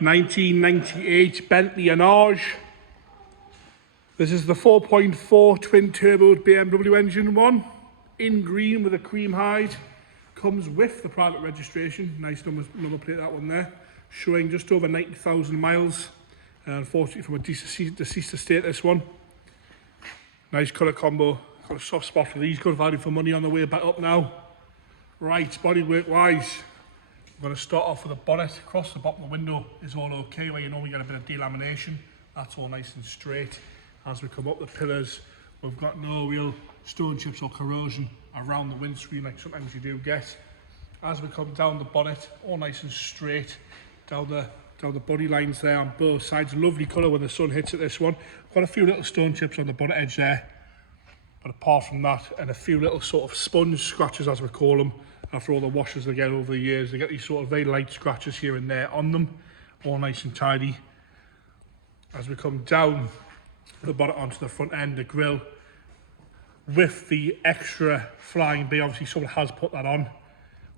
1998 Bentley Arnage. This is the 4.4 twin-turboed BMW engine one, in green with a cream hide. Comes with the private registration. Nice number plate, that one there. Showing just over 90,000 miles. Unfortunately from a deceased estate, this one. Nice colour combo. Got a soft spot for these. Good value for money on the way back up now. Right, bodywork wise, we're going to start off with a bonnet. Across the bottom of the window is all okay, where you normally get a bit of delamination. That's all nice and straight. As we come up the pillars, we've got no real stone chips or corrosion around the windscreen like sometimes you do get. As we come down the bonnet, all nice and straight down the body lines there on both sides. Lovely colour when the sun hits it, this one. Got a few little stone chips on the bonnet edge there, but apart from that, and a few little sort of sponge scratches, as we call them, after all the washes they get over the years. They get these sort of very light scratches here and there on them, all nice and tidy. As we come down the bonnet onto the front end, the grille with the extra flying B, obviously someone has put that on,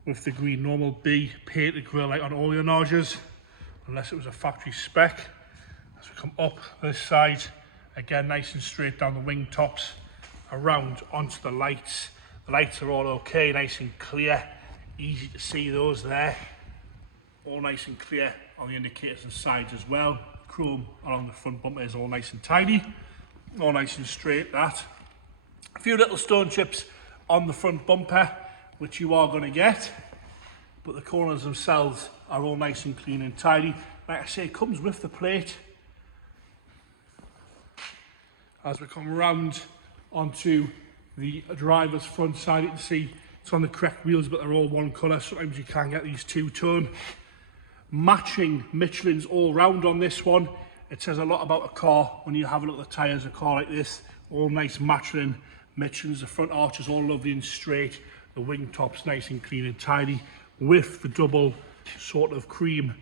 with the green normal B painted grille like on all the Arnages, unless it was a factory spec. As we come up this side, again nice and straight down the wing tops, around onto the lights. The lights are all okay, nice and clear, easy to see those there. All nice and clear on the indicators and sides as well. Chrome along the front bumper is all nice and tidy, all nice and straight that. A few little stone chips on the front bumper, which you are going to get, but the corners themselves are all nice and clean and tidy. Like I say, it comes with the plate. As we come around onto the driver's front side, you can see it's on the correct wheels, but they're all one colour. Sometimes you can't get these two-tone. Matching Michelin's all round on this one. It says a lot about a car when you have a look at the tyres of a car like this. All nice Michelin. The front arch is all lovely and straight. The wing top's nice and clean and tidy, with the double sort of cream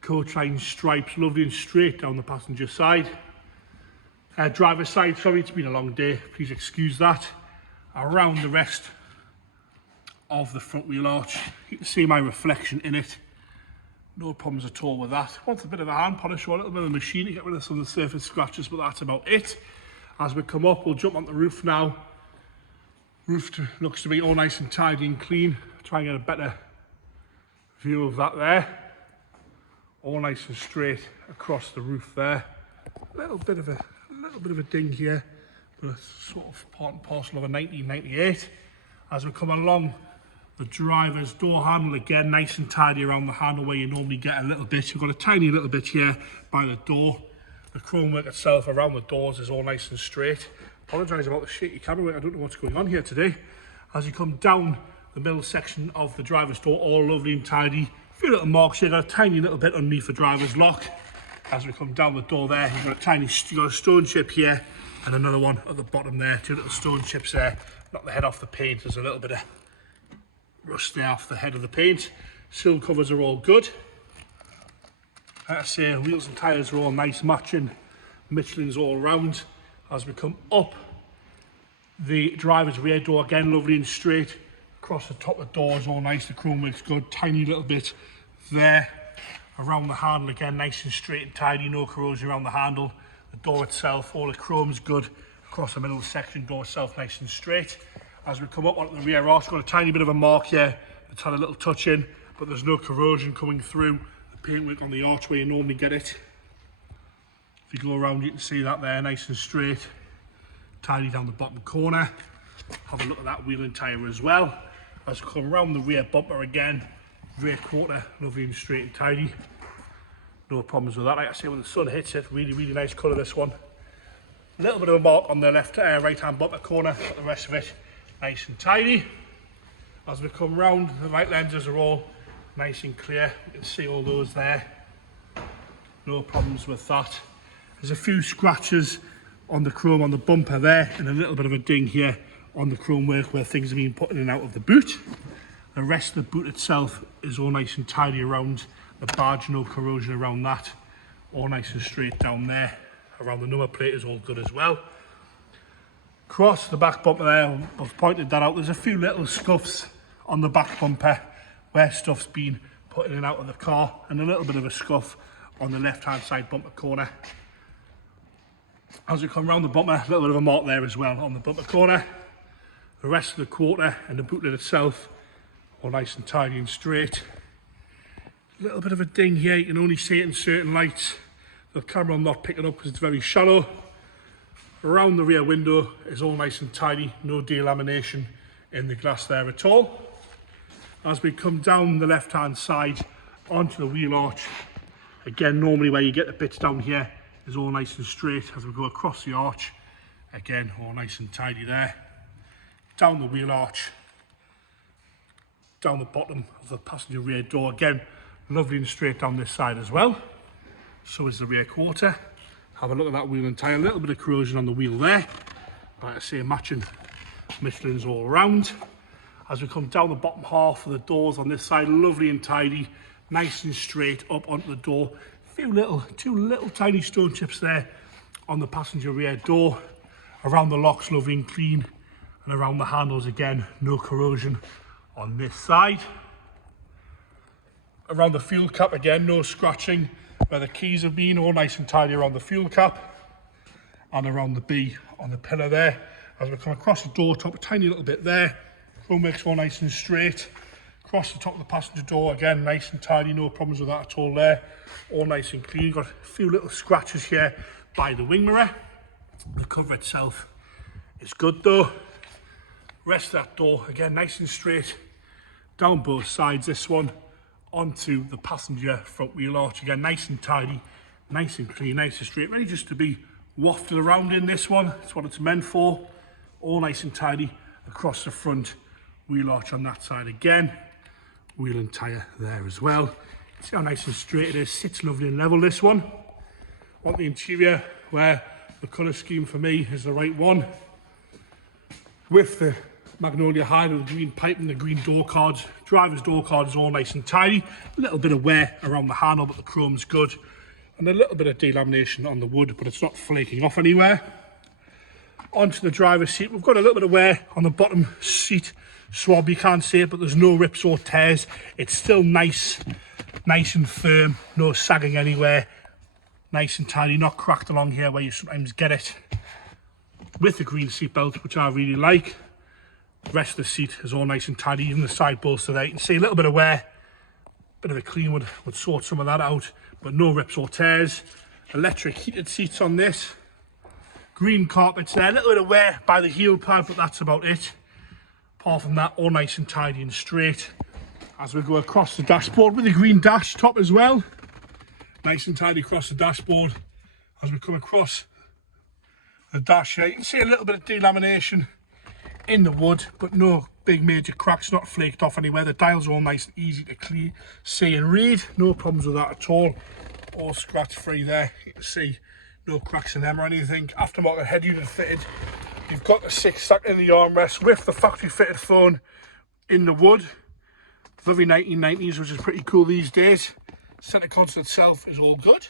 coach line stripes, lovely and straight down the passenger side. Driver's side, sorry, it's been a long day, please excuse that. Around the rest of the front wheel arch, you can see my reflection in it. No problems at all with that. Want a bit of a hand polish or a little bit of a machine to get rid of some of the surface scratches, but that's about it. As we come up, we'll jump on the roof now. Roof looks to be all nice and tidy and clean. Try and get a better view of that there. All nice and straight across the roof there. A little bit of a ding here, but it's sort of part and parcel of a 1998. As we come along the driver's door handle, again nice and tidy around the handle where you normally get a little bit. You've got a tiny little bit here by the door. The chrome work itself around the doors is all nice and straight. Apologise about the shaky camera work, I don't know what's going on here today. As you come down the middle section of the driver's door, all lovely and tidy. A few little marks here, got a tiny little bit underneath the driver's lock. As we come down the door there, you've got a stone chip here and another one at the bottom there. Two little stone chips there. Knock the head off the paint. There's a little bit of rust there off the head of the paint. Sill covers are all good. Like I say, wheels and tyres are all nice matching. Michelin's all round. As we come up the driver's rear door, again lovely and straight. Across the top of the door is all nice. The chrome works good. Tiny little bit there. Around the handle again, nice and straight and tidy, no corrosion around the handle. The door itself, all the chrome's good. Across the middle section, door itself nice and straight. As we come up onto the rear arch, got a tiny bit of a mark here. It's had a little touch in, but there's no corrosion coming through the paintwork on the arch where you normally get it. If you go around, you can see that there, nice and straight. Tidy down the bottom corner. Have a look at that wheel and tyre as well. As we come around the rear bumper again, rear quarter, lovely and straight and tidy. No problems with that. Like I say, when the sun hits it, really, really nice colour, this one. A little bit of a mark on the right-hand bumper corner, but the rest of it, nice and tidy. As we come round, the right lenses are all nice and clear. You can see all those there. No problems with that. There's a few scratches on the chrome on the bumper there, and a little bit of a ding here on the chrome work where things have been put in and out of the boot. The rest of the boot itself is all nice and tidy around the badge, no corrosion around that. All nice and straight down there. Around the number plate is all good as well. Across the back bumper there, I've pointed that out, there's a few little scuffs on the back bumper where stuff's been put in and out of the car, and a little bit of a scuff on the left hand side bumper corner. As we come round the bumper, a little bit of a mark there as well on the bumper corner. The rest of the quarter and the boot lid itself all nice and tidy and straight. A little bit of a ding here, you can only see it in certain lights. The camera will not pick it up because it's very shallow. Around the rear window is all nice and tidy, no delamination in the glass there at all. As we come down the left hand side onto the wheel arch, again normally where you get the bits down here is all nice and straight. As we go across the arch, again all nice and tidy there. Down the wheel arch, down the bottom of the passenger rear door, again lovely and straight down this side as well. So is the rear quarter. Have a look at that wheel and tyre, a little bit of corrosion on the wheel there. Like I say, matching Michelin's all around. As we come down the bottom half of the doors on this side, lovely and tidy, nice and straight up onto the door. Two little tiny stone chips there on the passenger rear door. Around the locks, lovely and clean, and around the handles again, no corrosion on this side. Around the fuel cap again, no scratching where the keys have been, all nice and tidy around the fuel cap, and around the B on the pillar there. As we come across the door top, a tiny little bit there, chrome works all nice and straight. Across the top of the passenger door, again nice and tidy, no problems with that at all there, all nice and clean. Got a few little scratches here by the wing mirror. The cover itself is good though. Rest of that door, again nice and straight down both sides. This one onto the passenger front wheel arch, again nice and tidy, nice and clean, nice and straight, ready just to be wafted around in this one. That's what it's meant for. All nice and tidy across the front wheel arch on that side again. Wheel and tyre there as well. See how nice and straight it is, sits lovely and level this one. Want the interior where the colour scheme for me is the right one. With the magnolia hide with the green pipe and the green door cards. Driver's door card is all nice and tidy. A little bit of wear around the handle, but the chrome's good. And a little bit of delamination on the wood, but it's not flaking off anywhere. Onto the driver's seat, we've got a little bit of wear on the bottom seat swab. You can't see it, but there's no rips or tears. It's still nice and firm, no sagging anywhere. Nice and tidy, not cracked along here where you sometimes get it. With the green seat belt, which I really like. The rest of the seat is all nice and tidy, even the side bolster there. You can see a little bit of wear, bit of a clean would sort some of that out, but no rips or tears. Electric heated seats on this. Green carpets there, a little bit of wear by the heel pad, but that's about it. Apart from that, all nice and tidy and straight. As we go across the dashboard with the green dash top as well. Nice and tidy across the dashboard. As we come across the dash here, you can see a little bit of delamination in the wood, but no big major cracks, not flaked off anywhere. The dials are all nice and easy to see and read. No problems with that at all. All scratch free there. You can see no cracks in them or anything. Aftermarket head unit fitted. You've got the 6-stack in the armrest with the factory fitted phone in the wood. Very 1990s, which is pretty cool these days. Centre console itself is all good.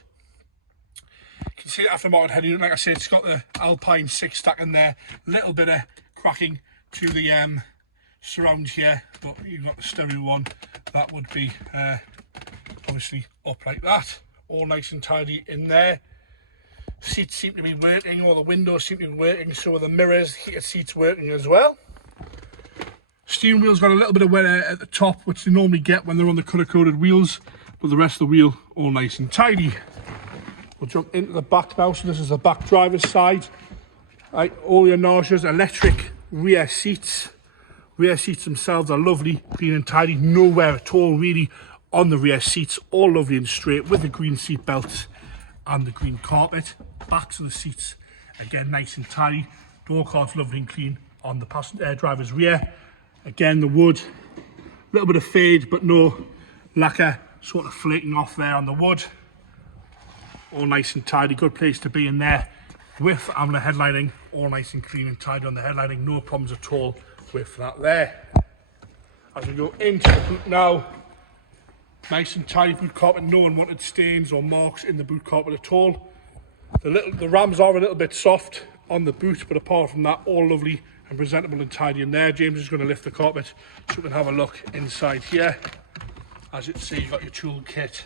You can see the aftermarket head unit, like I said, it's got the Alpine 6-stack in there. Little bit of cracking to the surround here, but you've got the stereo one. That would be obviously up like that. All nice and tidy in there. Seats seem to be working, all the windows seem to be working, so are the mirrors, heated seats working as well. Steering wheel's got a little bit of wear at the top, which they normally get when they're on the colour-coded wheels, but the rest of the wheel all nice and tidy. We'll jump into the back now, so this is the back driver's side. Right, all the Arnages, electric rear seats. Rear seats themselves are lovely, clean and tidy, no wear at all really on the rear seats, all lovely and straight with the green seat belts and the green carpet. Backs of the seats, again nice and tidy. Door cards lovely and clean on the driver's rear. Again the wood, a little bit of fade but no lacquer sort of flaking off there on the wood. All nice and tidy, good place to be in there. With AMLA headlining, all nice and clean and tidy on the headlining, no problems at all with that there. As we go into the boot now, nice and tidy boot carpet, no unwanted stains or marks in the boot carpet at all. The rams are a little bit soft on the boot, but apart from that, all lovely and presentable and tidy in there. James is going to lift the carpet so we can have a look inside here. As you can see, you've got your tool kit,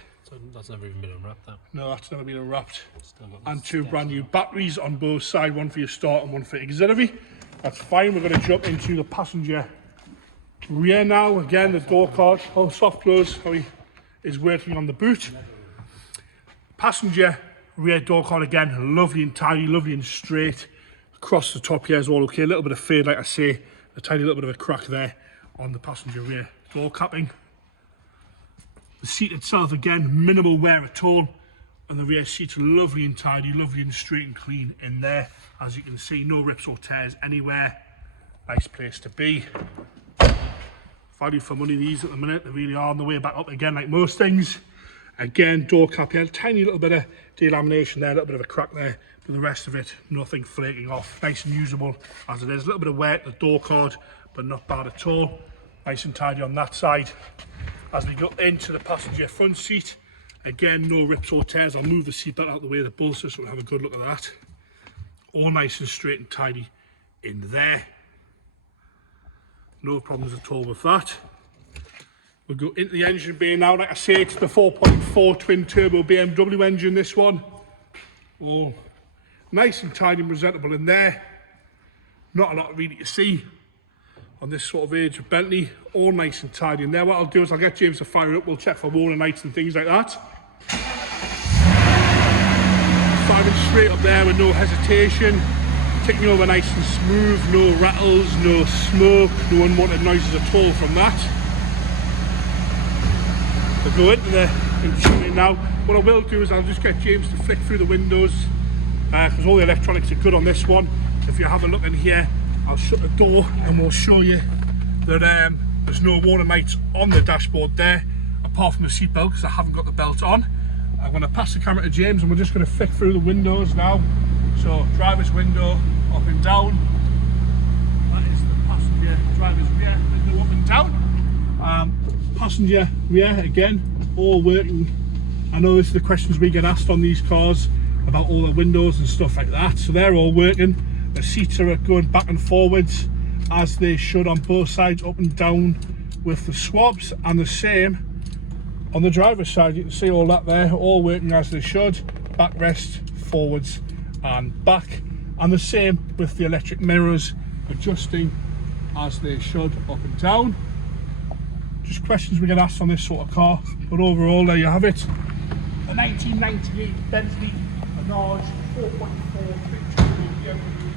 That's never even been unwrapped, that. No, that's never been unwrapped. Still got And this two steps brand new on. batteries on both sides, one for your start and one for auxiliary. That's fine. We're going to jump into the passenger rear now. Again, the door card, all soft close, how he is working on the boot. Passenger rear door card again, lovely and tidy, lovely and straight. Across the top here is all okay. A little bit of fade, like I say, a tiny little bit of a crack there on the passenger rear door capping. The seat itself, again, minimal wear at all. And the rear seats are lovely and tidy, lovely and straight and clean in there. As you can see, no rips or tears anywhere. Nice place to be. Value for money, these at the minute. They really are on the way back up again, like most things. Again, door cap here, tiny little bit of delamination there, a little bit of a crack there. But the rest of it, nothing flaking off. Nice and usable as it is. A little bit of wear at the door card, but not bad at all. Nice and tidy on that side. As we go into the passenger front seat, again, no rips or tears. I'll move the seat back out of the way of the bolster so we'll have a good look at that. All nice and straight and tidy in there. No problems at all with that. We'll go into the engine bay now. Like I say, it's the 4.4 twin turbo BMW engine, this one. All nice and tidy and presentable in there. Not a lot really to see on this sort of age of Bentley. All nice and tidy in there. What I'll do is I'll get James to fire it up. We'll check for warning lights and things like that. Firing straight up there with no hesitation. Taking over nice and smooth. No rattles, no smoke, no unwanted noises at all from that. We'll go into the interior now. What I will do is I'll just get James to flick through the windows because all the electronics are good on this one. If you have a look in here, I'll shut the door and we'll show you that there's no warning lights on the dashboard there, apart from the seat belt because I haven't got the belt on. I'm going to pass the camera to James and we're just going to flick through the windows now. So driver's window up and down. That is the passenger driver's rear window up and down. Passenger rear again, all working. I know this is the questions we get asked on these cars about all the windows and stuff like that. So they're all working. The seats are going back and forwards as they should on both sides, up and down with the swabs, and the same on the driver's side. You can see all that there, all working as they should. Backrest, forwards and back, and the same with the electric mirrors, adjusting as they should up and down. Just questions we get asked on this sort of car, but overall there you have it. The 1998 Bentley Arnage 4.4 twin turbo BMW